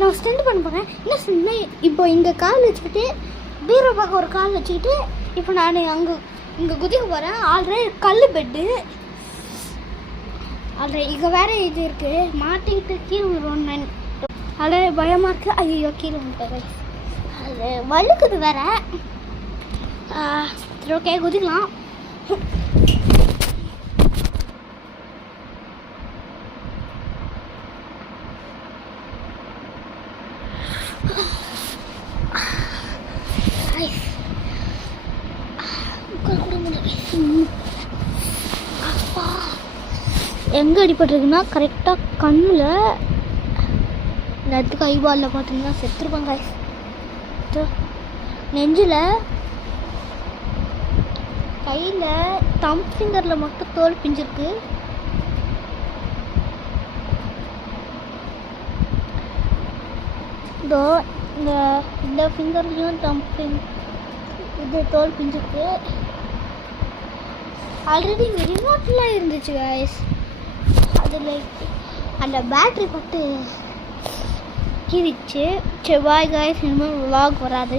நான் ஸ்டெண்ட் பண்ண போகிறேன். என்ன சொன்னேன், இப்போ இங்கே கால் வச்சுக்கிட்டு பீரோ பார்க்க ஒரு கால் வச்சுக்கிட்டு இப்போ நான் இங்கே குதிக்க போகிறேன். ஆல்ரெடி கல் பெட்டு ஆல்ரெடி இங்கே வேறு இது இருக்குது, மாட்டிக்கிட்டு கீழே விடுவோம். ஆல்ரெடி பயமாக இருக்குது. ஐயோ கீழே விட்டது, அது வழுக்குது வேற. சரி ஓகே குதிக்கலாம். எங்கே அடிபட்டுருக்குன்னா கரெக்டாக கண்ணில், இந்த இடத்துக்கு ஐபாலில் பார்த்தீங்கன்னா செத்துருப்பாங்க. நெஞ்சில், கையில், தம் ஃபிங்கரில் மட்டும் தோல் பிஞ்சிருக்கு. இதோ இந்த ஃபிங்கர்லேயும் இது தோல் பிஞ்சிருக்கு. ஆல்ரெடி ரிமோட்லாம் இருந்துச்சு கைஸ், அதில் அந்த பேட்ரி பட்டு கீறிச்சு. சரி பாய் கைஸ், இனிமேல் vlog வராது.